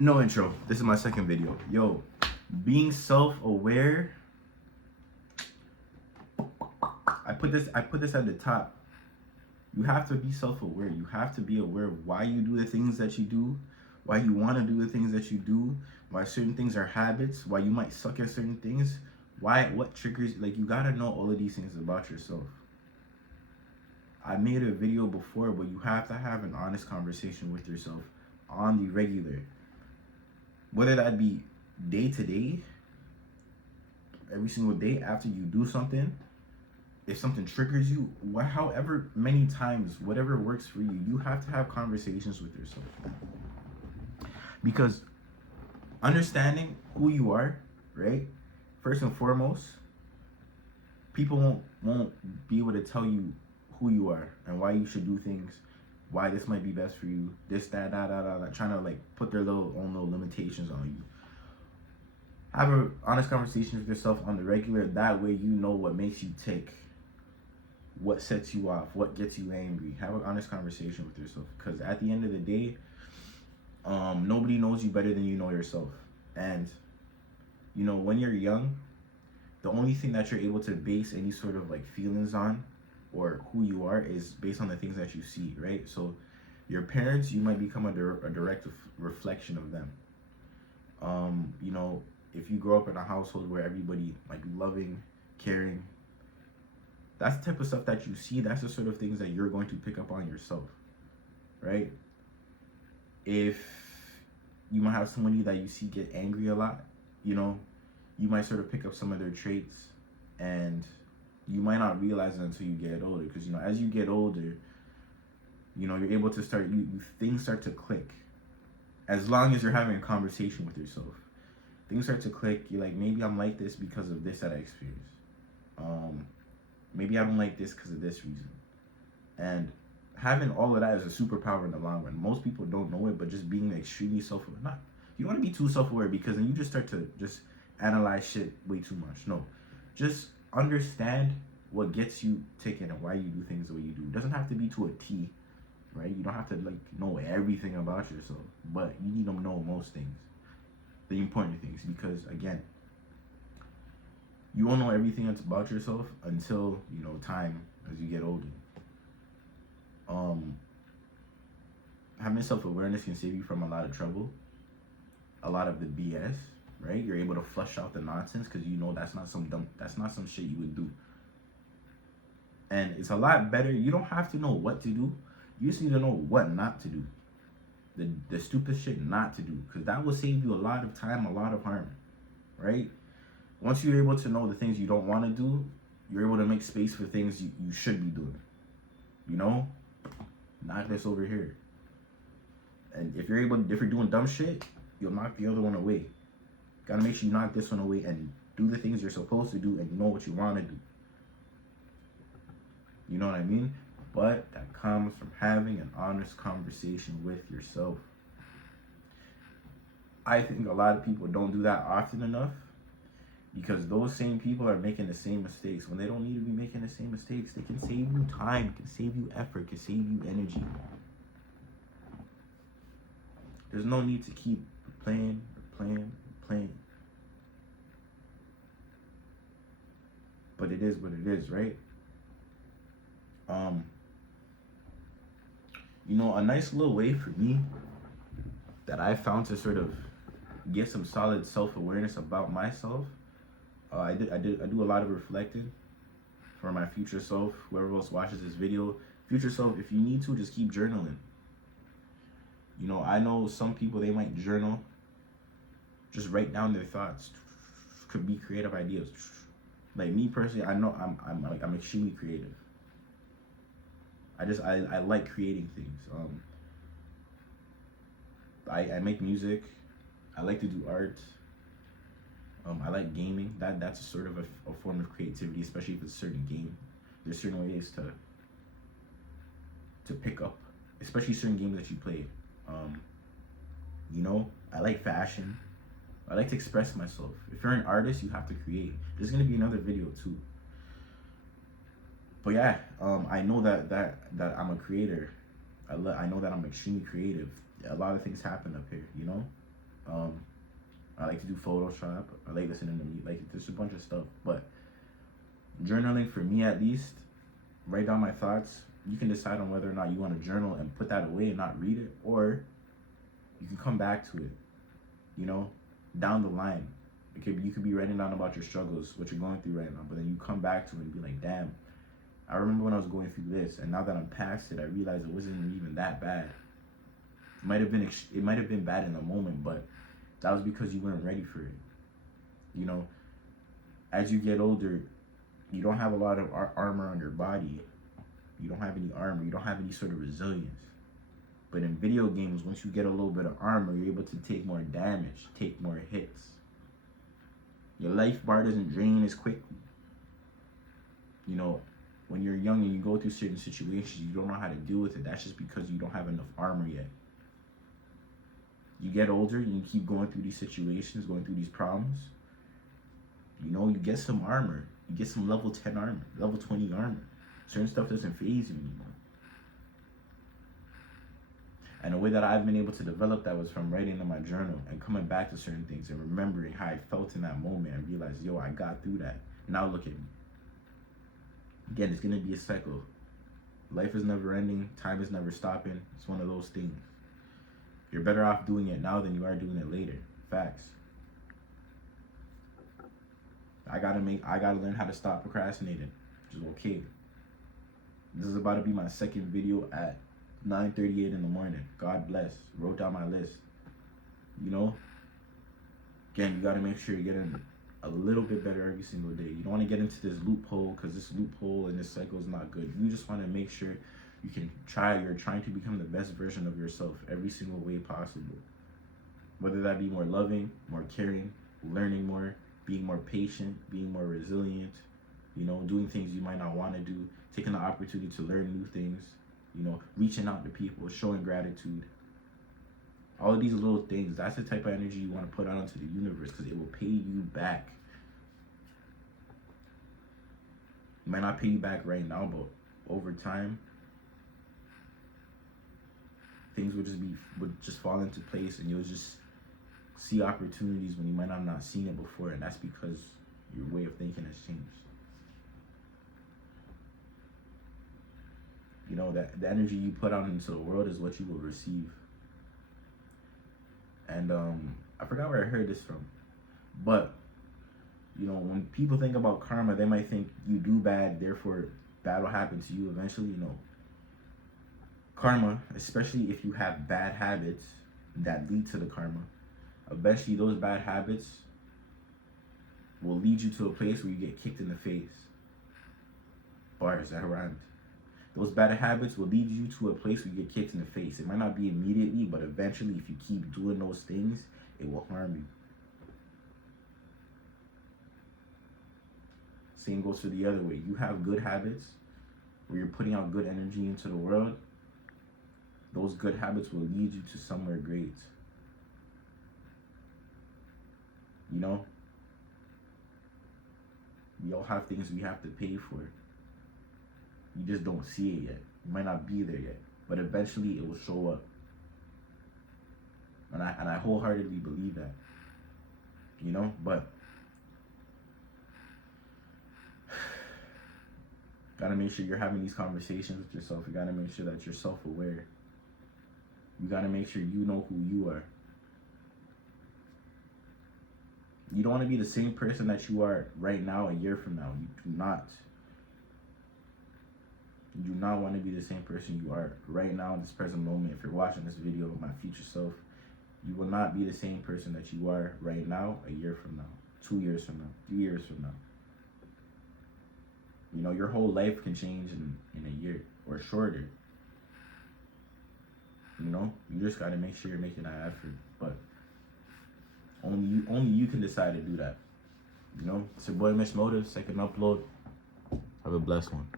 No intro. This is my second video. Yo, being self-aware. I put this at the top. You have to be self-aware. You have to be aware of why you do the things that you do, why you want to do the things that you do, why certain things are habits, why you might suck at certain things, what triggers. Like, you gotta know all of these things about yourself. I made a video before, but you have to have an honest conversation with yourself on the regular. Whether that be day to day, every single day after you do something, if something triggers you, however many times, whatever works for you, you have to have conversations with yourself. Because understanding who you are, right? First and foremost, people won't be able to tell you who you are and why you should do things, why this might be best for you, this, that, trying to like put their own little limitations on you. Have an honest conversation with yourself on the regular. That way you know what makes you tick, what sets you off, what gets you angry. Have an honest conversation with yourself, because at the end of the day, nobody knows you better than you know yourself. And you know, when you're young, the only thing that you're able to base any sort of like feelings on or who you are is based on the things that you see, right? So your parents, you might become a direct reflection of them. You know, if you grow up in a household where everybody might be loving, caring, that's the type of stuff that you see. That's the sort of things that you're going to pick up on yourself, right? If you might have somebody that you see get angry a lot, you know, you might sort of pick up some of their traits, and you might not realize it until you get older. Because, you know, as you get older, you know, you're able to start, things start to click. As long as you're having a conversation with yourself, things start to click. You're like, maybe I'm like this because of this that I experienced. Maybe I don't like this because of this reason. And having all of that is a superpower in the long run. Most people don't know it, but just being extremely self-aware. You don't want to be too self-aware, because then you just start to just analyze shit way too much. No, just understand what gets you ticking and why you do things the way you do. It doesn't have to be to a T, right? You don't have to like know everything about yourself, but you need to know most things, the important things, because again, you won't know everything that's about yourself until, you know, time as you get older. Having self-awareness can save you from a lot of trouble, a lot of the BS, right? You're able to flush out the nonsense because you know that's not some shit you would do. And it's a lot better. You don't have to know what to do. You just need to know what not to do. The stupid shit not to do, because that will save you a lot of time, a lot of harm, right? Once you're able to know the things you don't want to do, you're able to make space for things you should be doing. You know? Knock this over here. And if you're doing dumb shit, you'll knock the other one away. Gotta make sure you knock this one away and do the things you're supposed to do and you know what you want to do. You know what I mean? But that comes from having an honest conversation with yourself. I think a lot of people don't do that often enough, because those same people are making the same mistakes when they don't need to be making the same mistakes. They can save you time, can save you effort, can save you energy. There's no need to keep playing. But it is what it is, right? You know, a nice little way for me that I found to sort of get some solid self-awareness about myself. I do a lot of reflecting for my future self. Whoever else watches this video, future self, if you need to, just keep journaling. You know, I know some people, they might journal, just write down their thoughts. Could be creative ideas. Like me personally, I know I'm extremely creative. I like creating things. I make music. I like to do art. I like gaming. That's a sort of a form of creativity, especially if it's a certain game. There's certain ways to pick up, especially certain games that you play. You know, I like fashion. I like to express myself. If you're an artist, you have to create. There's gonna be another video too. But yeah, I know that I'm a creator. I know that I'm extremely creative. A lot of things happen up here, you know? Um, I like to do Photoshop. I like listening to music. Like there's a bunch of stuff. But journaling for me at least, write down my thoughts. You can decide on whether or not you want to journal and put that away and not read it, or you can come back to it. You know, down the line, you could be writing down about your struggles, what you're going through right now, but then you come back to it and be like, damn, I remember when I was going through this, and now that I'm past it, I realize it wasn't even that bad. It might have been bad in the moment, but that was because you weren't ready for it. You know, as you get older, you don't have a lot of armor on your body. You don't have any armor. You don't have any sort of resilience. But in video games, once you get a little bit of armor, you're able to take more damage, take more hits. Your life bar doesn't drain as quickly. You know, when you're young and you go through certain situations, you don't know how to deal with it. That's just because you don't have enough armor yet. You get older and you keep going through these situations, going through these problems. You know, you get some armor. You get some level 10 armor, level 20 armor. Certain stuff doesn't faze you anymore. And the way that I've been able to develop that was from writing in my journal and coming back to certain things and remembering how I felt in that moment and realize, yo, I got through that. Now look at me. Again, it's going to be a cycle. Life is never ending. Time is never stopping. It's one of those things. You're better off doing it now than you are doing it later. Facts. I gotta learn how to stop procrastinating, which is okay. This is about to be my second video at 9:38 in the morning. God bless. Wrote down my list. You know? Again, you gotta make sure you're getting a little bit better every single day. You don't want to get into this loophole, because this loophole and this cycle is not good. You just want to make sure you're trying to become the best version of yourself every single way possible. Whether that be more loving, more caring, learning more, being more patient, being more resilient, you know, doing things you might not want to do, taking the opportunity to learn new things, you know, reaching out to people, showing gratitude. All of these little things, that's the type of energy you want to put out into the universe, because it will pay you back. It might not pay you back right now, but over time, things would just fall into place, and you'll just see opportunities when you might have not seen it before, and that's because your way of thinking has changed. You know, that the energy you put out into the world is what you will receive. And I forgot where I heard this from, but you know, when people think about karma, they might think you do bad, therefore bad will happen to you eventually. You know, karma, especially if you have bad habits that lead to the karma, eventually those bad habits will lead you to a place where you get kicked in the face. Bars, that rhymed. Those bad habits will lead you to a place where you get kicked in the face. It might not be immediately, but eventually, if you keep doing those things, it will harm you. Same goes for the other way. You have good habits where you're putting out good energy into the world. Those good habits will lead you to somewhere great. You know? We all have things we have to pay for. You just don't see it yet. You might not be there yet, but eventually it will show up. And I wholeheartedly believe that. You know, but gotta make sure you're having these conversations with yourself. You gotta make sure that you're self-aware. You gotta make sure you know who you are. You don't want to be the same person that you are right now a year from now. You do not. You do not want to be the same person you are right now in this present moment. If you're watching this video of my future self, you will not be the same person that you are right now a year from now, 2 years from now, 3 years from now. You know, your whole life can change in a year or shorter. You know, you just got to make sure you're making that effort. But only you can decide to do that. You know, it's your boy MitchMotives. Second upload. Have a blessed one.